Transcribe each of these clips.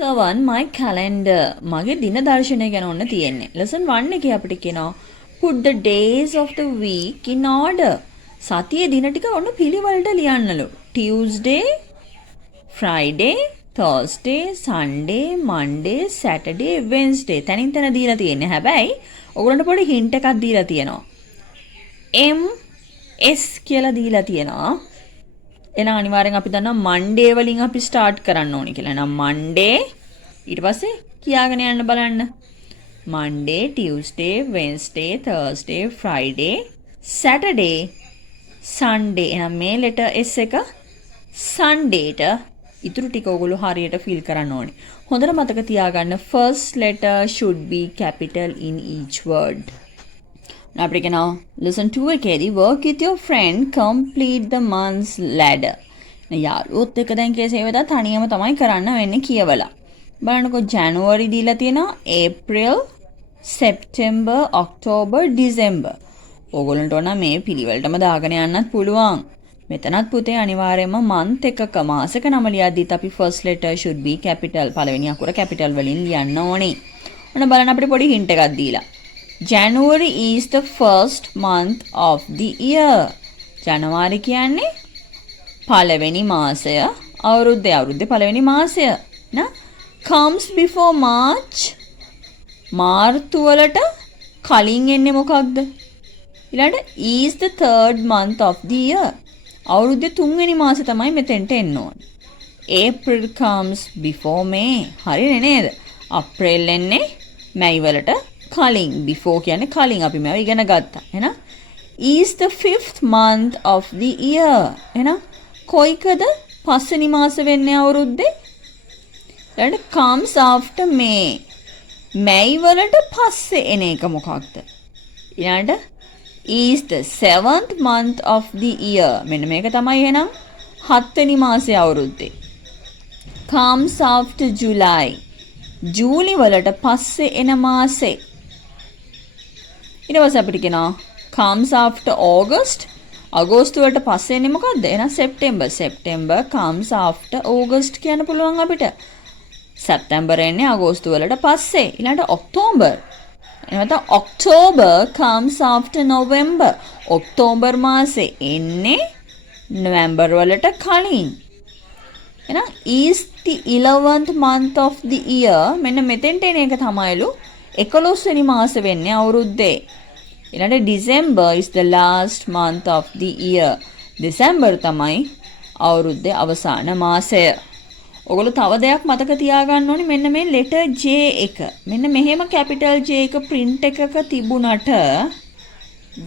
7 my calendar මගේ දින දර්ශනය ගැන ඔන්න තියෙන්නේ. lesson 1 එකේ අපිට කියනවා put the days of the week in order. සතියේ දින ටික ඔන්න පිළිවෙලට ලියන්නලු. Tuesday, Friday, Thursday, Sunday, Monday, Saturday, Wednesday. තනින් තන දීලා තියෙන්නේ. හැබැයි ඔයගොල්ලන්ට පොඩි hint එකක් දීලා තියෙනවා. MS කියලා දීලා තියෙනවා. එහෙනම් අනිවාර්යෙන් අපි දන්නවා Monday වලින් අපි start කරන්න ඕනේ කියලා. එහෙනම් Monday ඊට පස්සේ කියාගෙන යන්න බලන්න. Monday, Tuesday, Wednesday, Thursday, Friday, Saturday, Sunday. එහෙනම් මේ letter S එක Sunday-ට ඉතුරු ටික ඔයගොල්ලෝ හරියට fill කරන්න ඕනේ. හොඳට මතක තියාගන්න first letter should be capital in each word. අපිට කියනවා lesson 2 එකේදී work with your friend complete the month's ladder. යාළුවොත් එක්ක දැන් කේස් ඒවදා තනියම තමයි කරන්න වෙන්නේ කියවලා. බලන්නකෝ January දීලා තියෙනවා April, September, October, December. ඕගොල්ලන්ට ඕන මේ පිළිවෙලටම දාගෙන යන්නත් පුළුවන්. මෙතනත් පුතේ අනිවාර්යයෙන්ම month එකක මාසක නම ලියද්දිත් අපි first letter should be capital පළවෙනි අකුර capital වලින් ලියන්න ඕනේ. ඔන්න බලන්න අපිට පොඩි hint එකක් දීලා. January is the first month of the year. ජනවාරි කියන්නේ පළවෙනි මාසය. අවුරුද්දේ පළවෙනි මාසය. නා comes before March. මාර්තු වලට කලින් එන්නේ මොකක්ද? ඊළඟට is the third month of the year. අවුරුද්දේ තුන්වෙනි මාසෙ තමයි මෙතෙන්ට එන්න ඕනේ. April comes before May. හරිනේ නේද? අප්‍රේල් එන්නේ මැයි වලට කලින්. before කියන්නේ කලින් අපි මේව ඉගෙන ගත්තා. එහෙනම් is the fifth month of the year. එහෙනම් කොයිකද පස්වෙනි මාස වෙන්නේ අවුරුද්දේ? ඊළඟට comes after May. මැයි වලට පස්සේ එන එක මොකක්ද? ඊළඟට is the seventh month of the year. මෙන්න මේක තමයි එහෙනම් හත්වෙනි මාසේ අවුරුද්දේ. comes after July. ජූලි වලට පස්සේ එන මාසේ. ඊට පස්සේ අපිට කියනවා comes after August. අගෝස්තු වලට පස්සේ එන්නේ මොකද්ද? එහෙනම් September. September comes after August කියන්න පුළුවන් අපිට. September එන්නේ අගෝස්තු වලට පස්සේ. ඊළඟට October. එහෙනම් October comes after November. October මාසේ එන්නේ November වලට කලින්. එහෙනම් is the 11th month of the year. මෙන්න මෙතෙන්ට එන එක තමයිලු 11 වෙනි මාස වෙන්නේ අවුරුද්දේ. ඊළඟට December is the last month of the year. December තමයි අවුරුද්දේ අවසාන මාසය. ඔයගොල්ලෝ තව දෙයක් මතක තියාගන්න ඕනේ මෙන්න මේ letter J එක. මෙන්න මෙහෙම capital J එක print එකක තිබුණට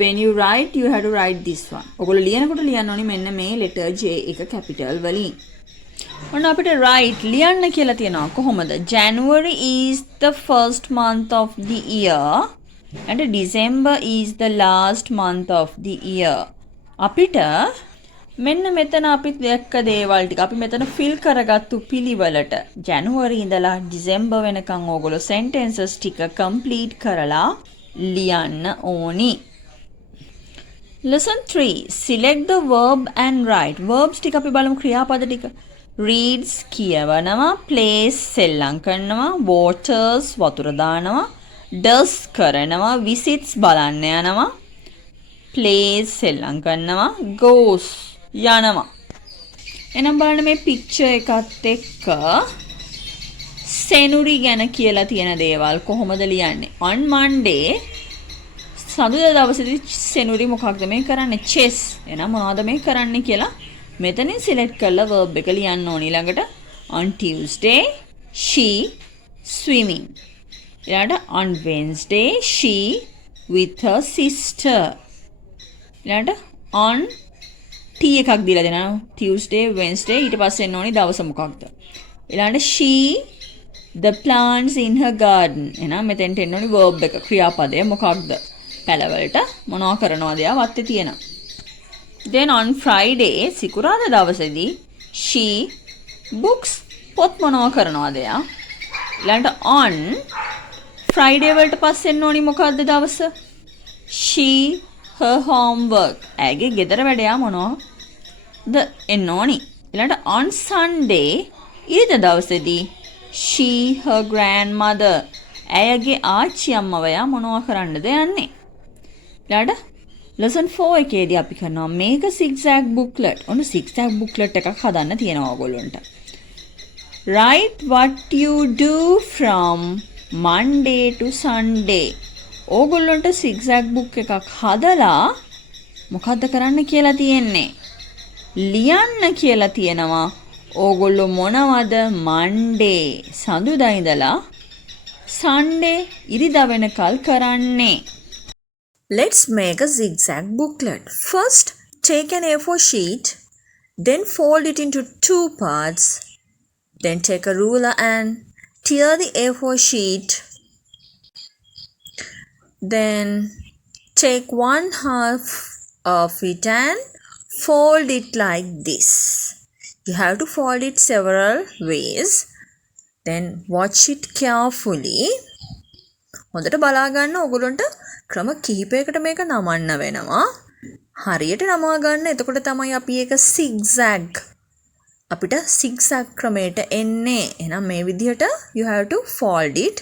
when you write you have to write this one. ඔයගොල්ලෝ ලියනකොට ලියන්න ඕනේ මෙන්න මේ letter J එක capital වලින්. ඔන්න අපිට write ලියන්න කියලා තියෙනවා කොහොමද? January is the first month of the year and December is the last month of the year. අපිට මෙන්න මෙතන අපි දැක්ක දේවල් ටික අපි මෙතන fill කරගත්තු පිළිවෙලට January ඉඳලා December වෙනකන් ඕගොල්ලෝ sentences ටික complete කරලා ලියන්න ඕනි. Lesson 3 select the verb and write. verbs ටික අපි බලමු ක්‍රියාපද ටික. reads කියවනවා, plays සෙල්ලම් කරනවා, waters වතුර දානවා, does කරනවා, visits බලන්න යනවා, plays සෙල්ලම් කරනවා, goes යනවා. එහෙනම් බලන්න මේ picture එකත් එක්ක සෙනුරි ගැන කියලා තියෙන දේවල් කොහොමද ලියන්නේ? on Monday සඳුදා දවසේදී සෙනුරි මොකක්ද මේ කරන්නේ? chess. එහෙනම් මොනවද මේ කරන්නේ කියලා මෙතනින් select කරලා verb එක ලියන්න ඕනේ. ඊළඟට on Tuesday she swimming. ඊළඟට on Wednesday she with her sister. ඊළඟට on T එකක් දීලා දෙනවා. Tuesday, Wednesday ඊට පස්සේ එන්න ඕනේ දවස මොකක්ද? ඊළඟට she the plants in her garden. එහෙනම් මෙතෙන්ට එන්න ඕනේ verb එක ක්‍රියාපදය මොකක්ද? පැලවලට මොනවා කරනවද යා වත්තේ තියෙනවා. Then on Friday සිකුරාදා දවසේදී she books පොත් මොනවා කරනවද යා? ඊළඟට on Friday වලට පස්සේ එන්න ඕනේ මොකක්ද දවස? she her homework. ඇගේ ගෙදර වැඩ යා මොනවද එන්න ඕනේ? ඊළඟට on Sunday ඊට දවසේදී she her grandmother. ඇයගේ ආච්චි අම්මව එයා මොනවා කරන්නද යන්නේ? ඊළඟට lesson 4 එකේදී අපි කරනවා මේක zigzag booklet. ඔන්න zigzag booklet එකක් හදන්න තියෙනවා ඔයගොල්ලන්ට. Write what you do from Monday to Sunday. ඕගොල්ලන්ට zigzag book එකක් හදලා මොකද්ද කරන්න කියලා තියෙන්නේ? ලියන්න කියලා තියෙනවා. ඕගොල්ලෝ මොනවද Monday සඳුදා ඉඳලා Sunday ඉරිදා වෙනකල් කරන්නේ? Let's make a zigzag booklet. First, take an A4 sheet, then fold it into two parts. Then take a ruler and tear the A4 sheet. Then take 1/2 of it and fold it like this. You have to fold it several ways. Then watch it carefully. හොඳට බලා ගන්න ඕගොල්ලන්ට ක්‍රම කිහිපයකට මේක නමන්න වෙනවා. හරියට නමා ගන්න. එතකොට තමයි අපි ඒක zigzag අපිට zigzag ක්‍රමයට එන්නේ. එහෙනම් මේ විදිහට you have to fold it.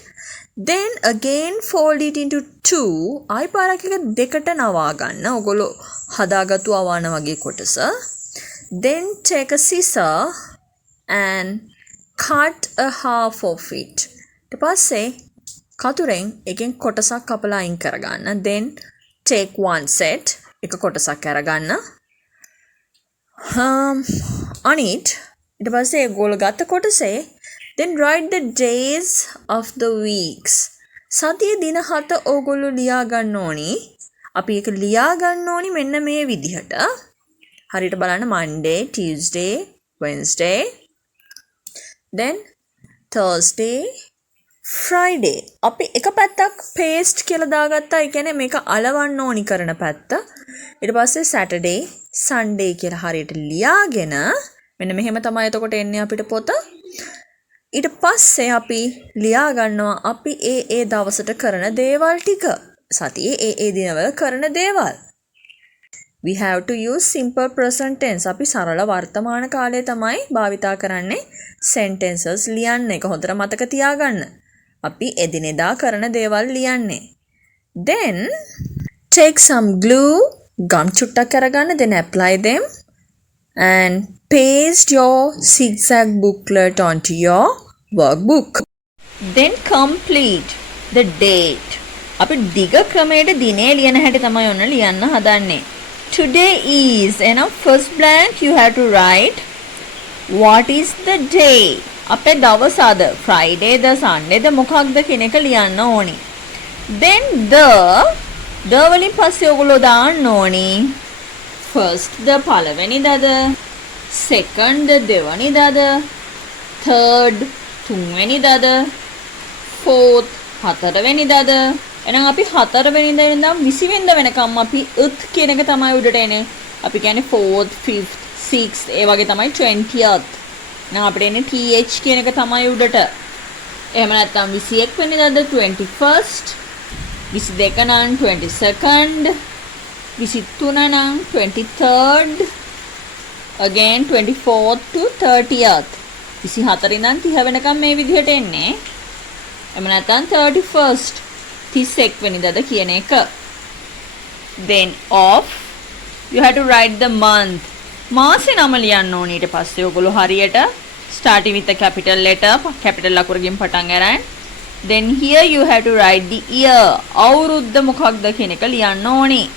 Then again fold it into two. ආයි පාරක් එක දෙකට නවා ගන්න. ඕගොල්ලෝ හදාගත්තු අවාන වගේ කොටස. Then take a scissor and cut a half of it. ඊට පස්සේ කතුරෙන් එකෙන් කොටසක් කපලා අයින් කරගන්න. Then take one set. එක කොටසක් අරගන්න. On it. ඊට පස්සේ ඒගොල්ලෝ ගත්ත කොටසේ then write the days of the weeks. සතියේ දින 7 ඕගොල්ලෝ ලියා ගන්න ඕනි. අපි ඒක ලියා ගන්න ඕනි මෙන්න මේ විදිහට. හරියට බලන්න Monday, Tuesday, Wednesday, then Thursday, Friday. අපි එක පැත්තක් paste කියලා දාගත්තා. ඒ කියන්නේ මේක අලවන්න ඕනි කරන පැත්ත. ඊට පස්සේ Saturday, Sunday කියලා හරියට ලියාගෙන මෙන්න මෙහෙම තමයි එතකොට එන්නේ අපිට පොත. ඊට පස්සේ අපි ලියා ගන්නවා අපි ඒ දවසට කරන දේවල් ටික. සතියේ ඒ දිනවල කරන දේවල්. We have to use simple present tense. අපි සරල වර්තමාන කාලය තමයි භාවිතා කරන්නේ sentences ලියන්න. එක හොඳට මතක තියාගන්න. අපි එදිනෙදා කරන දේවල් ලියන්නේ. Then take some glue. ගම් චුට්ටක් අරගන්න. Then apply them and paste your zigzag booklet onto your workbook. Then complete the date. අපි දිග ක්‍රමයට දිනේ ලියන හැටි තමයි ඔන්න ලියන්න හදන්නේ. Today is, first blank you have to write what is the day. අපේ දවස අද Friday ද Sunday ද මොකක්ද කියන එක ලියන්න ඕනි. Then the වලින් පස්සේ ඔයගොල්ලෝ දාන්න ඕනි first ද පළවෙනිදාද, second ද දෙවෙනිදාද, third තුන්වෙනිදාද, fourth හතරවෙනිදාද. එහෙනම් අපි 4 වෙනිදා ඉඳන් 20 වෙනිදා වෙනකම් අපි උත් කියන එක තමයි උඩට එන්නේ. අපි කියන්නේ 4th, 5th, 6th ඒ වගේ තමයි 20th. එහෙනම් අපිට එන්නේ th කියන එක තමයි උඩට. එහෙම නැත්නම් 21 වෙනිදාද 21st, 22 නම් 22nd, 23 නම් 23rd, again 24th to 30th. 24 ඉඳන් 30 වෙනකම් මේ විදිහට එන්නේ. එහෙම නැත්නම් 31st 31 වෙනිදාද කියන එක. Then off you have to write the month. මාසේ නම ලියන්න ඕනේ. ඊට පස්සේ ඔයගොල්ලෝ හරියට starting with a capital letter, capital ලකුරකින් පටන් අරන්. Then here you have to write the year. අවුරුද්ද මොකක්ද කියන එක ලියන්න ඕනේ.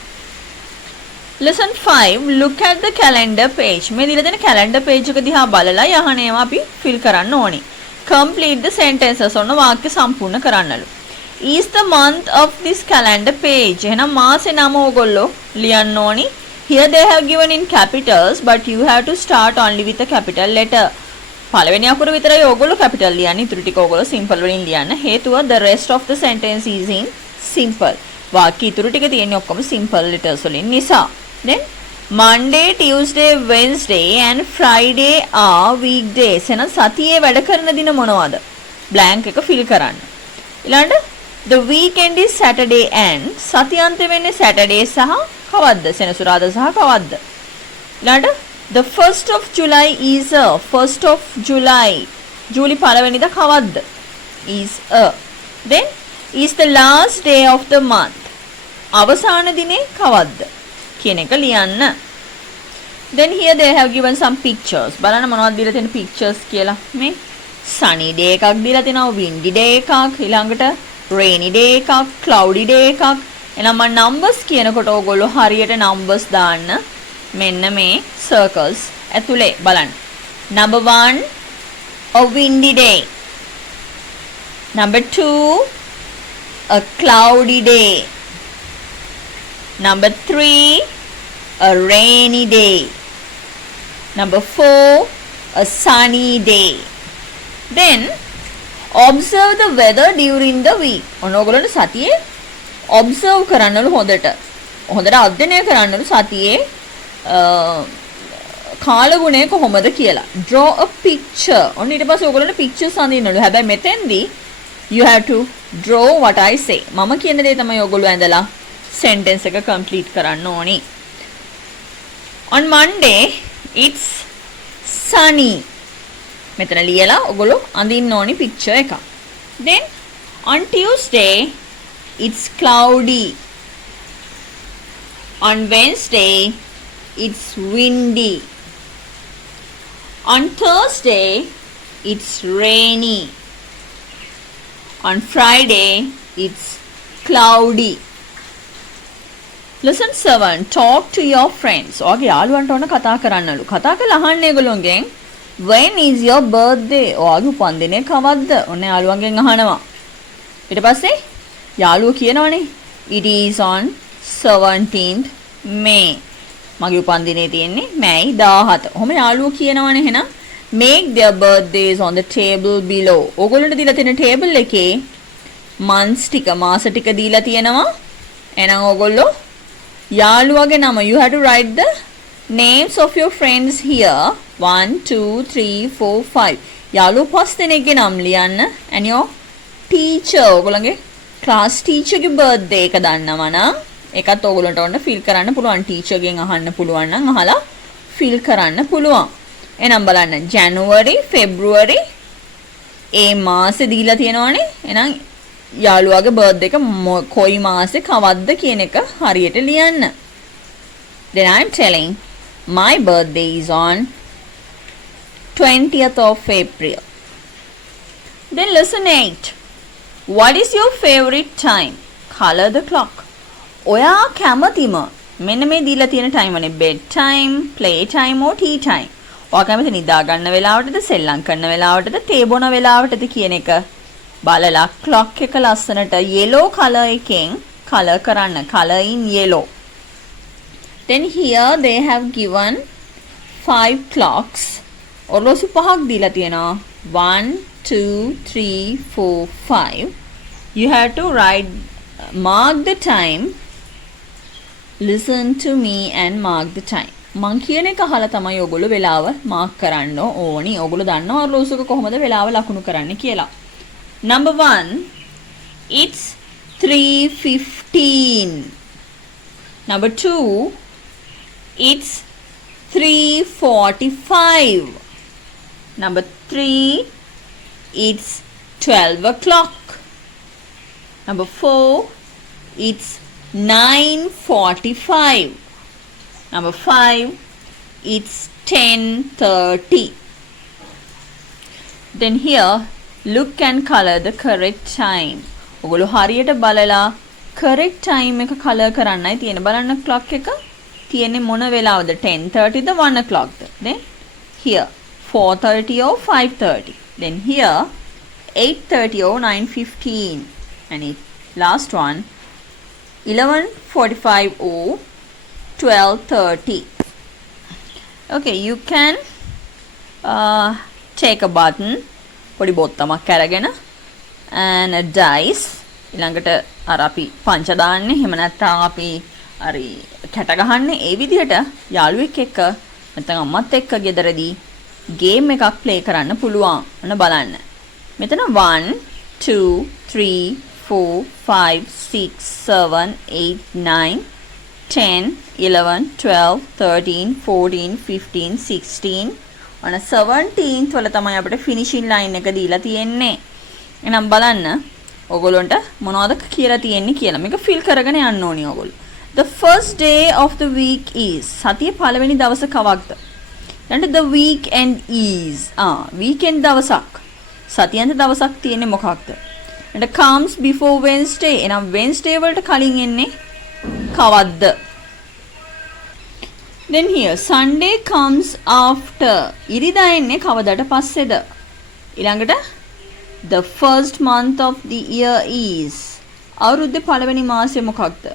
Lesson 5 look at the calendar page. මේ දීලා දෙන calendar page එක දිහා බලලා යහන ඒවා අපි fill කරන්න ඕනේ. Complete the sentences. ඔන්න වාක්‍ය සම්පූර්ණ කරන්නලු. Is the month of this calendar page. එහෙනම් මාසේ නම ඕගොල්ලෝ ලියන්න ඕනි. Here they have given in capitals but you have to start only with a capital letter. පළවෙනි අකුර විතරයි ඕගොල්ලෝ capital ලියන්නේ. ඉතුරු ටික ඕගොල්ලෝ simple වලින් ලියන්න. හේතුව the rest of the sentence is in simple. වාක්‍ය ඉතුරු ටික තියෙන්නේ ඔක්කොම simple letters වලින් නිසා. Then Monday, Tuesday, Wednesday and Friday are weekdays. එහෙනම් සතියේ වැඩ කරන දින මොනවද? blank එක fill කරන්න. ඊළඟට the weekend is Saturday and සතියන්තය වෙන්නේ Saturday සහ කවද්ද? සෙනසුරාදා සහ කවද්ද? ඊළඟට the 1st of July is a 1st of July July පළවෙනිදා කවද්ද? is a. Then is the last day of the month. අවසාන දිනේ කවද්ද කියන එක ලියන්න. Then here they have given some pictures. බලන්න මොනවද දීලා තියෙන pictures කියලා. මේ sunny day එකක් දීලා තියෙනවා, windy day එකක්, ඊළඟට rainy day එකක්, cloudy day එකක්. එහෙනම් මම numbers කියනකොට ඕගොල්ලෝ හරියට numbers දාන්න. මෙන්න මේ circles ඇතුලේ බලන්න. Number 1 a windy day. Number 2 a cloudy day. Number 3 a rainy day. Number 4 a sunny day. Then observe the weather during the week. ඔනෝගලන්ට සතියේ observe කරන්නලු හොඳට අධ්‍යයනය කරන්නලු සතියේ කාලගුණය කොහොමද කියලා. Draw a picture. ඔන්න ඊට පස්සේ ඔයගොල්ලන්ට pictures අඳින්නලු. හැබැයි මෙතෙන්දී you have to draw what I say. මම කියන දේ තමයි ඔයගොල්ලෝ ඇඳලා sentence එක complete කරන්න ඕනි. On Monday it's sunny. මෙතන ලියලා ඔයගොල්ලෝ අඳින්න ඕනි picture එක. Then on Tuesday it's cloudy. On Wednesday it's windy. On Thursday it's rainy. On Friday it's cloudy. Lesson 7 talk to your friends. ඔයාගේ යාළුවන්ට ඕන කතා කරන්නලු. කතා කරලා අහන්න ඒගොල්ලෝගෙන් when is your birthday? ඔයාගේ උපන්දිනය කවද්ද? ඔන්න යාළුවන්ගෙන් අහනවා. ඊට පස්සේ යාළුවෝ කියනවනේ it is on 17th May. මගේ උපන්දිනේ තියෙන්නේ මැයි 17. ඔහොම යාළුවෝ කියනවනේ. එහෙනම් make their birthdays on the table below. ඕගොල්ලන්ට දීලා තියෙන table එකේ months ටික මාස ටික දීලා තියෙනවා. එහෙනම් ඕගොල්ලෝ යාළුවගේ නම you have to write the names of your friends here 1 2 3 4 5. යාළුවෝ පස් දෙනෙක්ගේ නම් ලියන්න and your teacher ඕගොල්ලන්ගේ class teacher ගේ birthday එක දන්නවා නම් ඒකත් ඕගොල්ලන්ට ඕන ෆිල් කරන්න පුළුවන්. ටීචර් ගෙන් අහන්න පුළුවන් නම් අහලා ෆිල් කරන්න පුළුවන්. එහෙනම් බලන්න ජනවාරි ෆෙබ්‍රුවරි ඒ මාසේ දීලා තියෙනවනේ. එහෙනම් යාළුවාගේ බර්ත්ඩේ එක කොයි මාසේ කවද්ද කියන එක හරියට ලියන්න. Then I'm telling my birthday is on 20th of April. Then lesson 8. What is your favorite time? Color the clock. ඔයා කැමතිම මෙන්න මේ දීලා තියෙන ටයිම් වනේ bed time, play time or tea time. ඔයා කැමති නිදා ගන්න වෙලාවටද, සෙල්ලම් කරන වෙලාවටද, තේ බොන වෙලාවටද කියන එක බලලා clock එක ලස්සනට yellow color එකෙන් color කරන්න. Color in yellow. Then here they have given 5 clocks. ඔරලෝසු පහක් දීලා තියෙනවා. 1 2 3 4 5. You have to mark the time. Listen to me and mark the time. මං කියන එක අහලා තමයි ඔයගොල්ලෝ වෙලාව මාක් කරන්න ඕනි. ඔයගොල්ලෝ දන්නවා ඔරලෝසුක කොහොමද වෙලාව ලකුණු කරන්න කියලා. Number 1 it's 3:15. Number 2 it's 3:45. Number 3 it's 12 o'clock. Number 4 it's 9:45. Number 5 it's 10:30. Then here look and color the correct time. ඔගොල්ලෝ හරියට බලලා correct time එක color කරන්නයි තියෙන. බලන්න clock එක තියෙන්නේ මොන වෙලාවද? 10:30 ද 1 o'clock the? Then here 4:30 or 5:30. Then here 8:30 or 9:15. And it last one 11:45 or 12:30. Okay, you can take a button පොඩි බොත්තමක් අරගෙන and a dice ඊළඟට අර අපි පංච දාන්නේ. එහෙම නැත්නම් අපි හරි කැට ගහන්නේ. ඒ විදිහට යාළුවෙක් එක්ක නැත්නම් අම්මත් එක්ක ගෙදරදී ගේම් එකක් ප්ලේ කරන්න පුළුවන්. ඔන්න බලන්න. මෙතන 1 2 3 4 5 6 7 8 9 10 11 12 13 14 15 16 ඔන්න 17th වල තමයි අපිට ෆිනිෂින් ලයින් එක දීලා තියෙන්නේ. එහෙනම් බලන්න ඔයගොල්ලන්ට මොනවද කියලා තියෙන්නේ කියලා. මේක ෆිල් කරගෙන යන්න ඕනි ඔයගොල්ලෝ. The first day of the week is. සතියේ පළවෙනි දවස කවක්ද? ඊළඟට the weekend is. weekend දවසක්. සතියන්ත දවසක් තියෙන්නේ මොකක්ද? ඊළඟට comes before Wednesday. එහෙනම් Wednesday වලට කලින් එන්නේ කවද්ද? Then here Sunday comes after. ඉරිදා එන්නේ කවදට පස්සේද? ඊළඟට the first month of the year is. අවුරුද්දේ පළවෙනි මාසය මොකක්ද?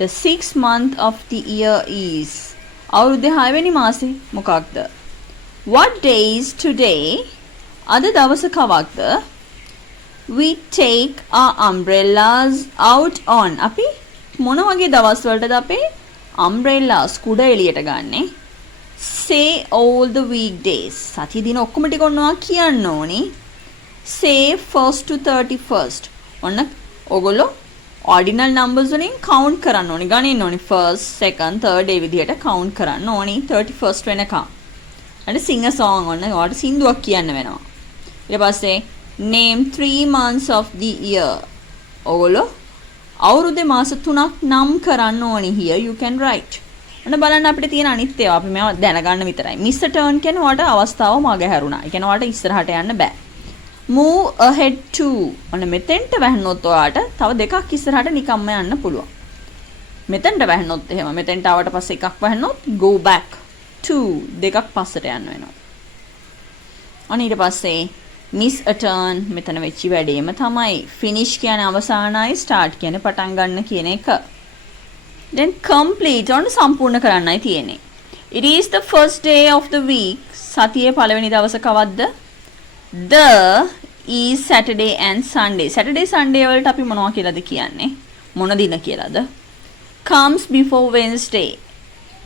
The sixth month of the year is. අවුරුද්දේ 6 වෙනි මාසෙ මොකක්ද? What day is today? අද දවස කවක්ද? We take our umbrellas out on. අපි මොන වගේ දවස් වලටද අපේ umbrellas කුඩ එළියට ගන්නෙ? Say all the weekdays. සතිය දින ඔක්කොම ටික ඔන්නවා කියන්න ඕනි. Say 1st to 31st. ඔන්න ඔයගොල්ලෝ ordinal numbers වලින් count කරන්න ඕනි. ගණන් ඕනි 1st, 2nd, 3rd ඒ විදිහට count කරන්න ඕනි 31st වෙනකම්. අන්න sing a song ඔන්න ඔයාලට සින්දුවක් කියන්න වෙනවා. ඊට පස්සේ name 3 months of the year. ඔයගොල්ලෝ අවුරුද්දේ මාස 3ක් නම් කරන්න ඕනි. here you can write. අන්න බලන්න අපිට තියෙන අනිත් ඒවා අපි මේවා දැනගන්න විතරයි. miss a turn කියන්නේ ඔයාලට අවස්ථාව මගහැරුණා. ඒ කියන්නේ ඔයාලට ඉස්සරහට යන්න බෑ. move ahead to. ඔන්න මෙතෙන්ට වැහුනොත් ඔයාලට තව දෙකක් ඉස්සරහට නිකම්ම යන්න පුළුවන්. මෙතෙන්ට වැහුනොත් එහෙම මෙතෙන්ට ආවට පස්සේ එකක් වැහුනොත් go back to දෙකක් පස්සට යන්න වෙනවා. අන්න ඊට පස්සේ miss a turn මෙතන වෙච්ච වැඩේම තමයි. finish කියන්නේ අවසానයි, start කියන්නේ පටන් ගන්න කියන එක. then complete ඔන්න සම්පූර්ණ කරන්නයි තියෙන්නේ. it is the first day of the week. සතියේ පළවෙනි දවස කවද්ද? the is Saturday and Sunday. Saturday Sunday වලට අපි මොනවා කියලාද කියන්නේ? මොන දින කියලාද? comes before Wednesday.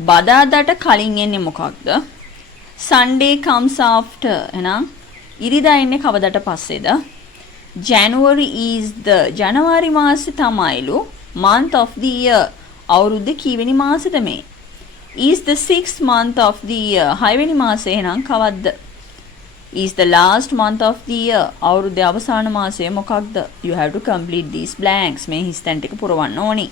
බදාදාට කලින් එන්නේ මොකක්ද? Sunday comes after. එහෙනම් ඉරිදා එන්නේ කවදට පස්සේද? January is the. ජනවාරි මාසේ තමයිලු month of the year. අවුරුද්දේ කීවෙනි මාසෙද මේ? is the 6th month of the year. 6 වෙනි මාසේ එහෙනම් කවද්ද? is the last month of the year. අවුරුද්දේ අවසාන මාසය මොකක්ද? you have to complete these blanks. මේ හිස්තැන් ටික පුරවන්න ඕනි.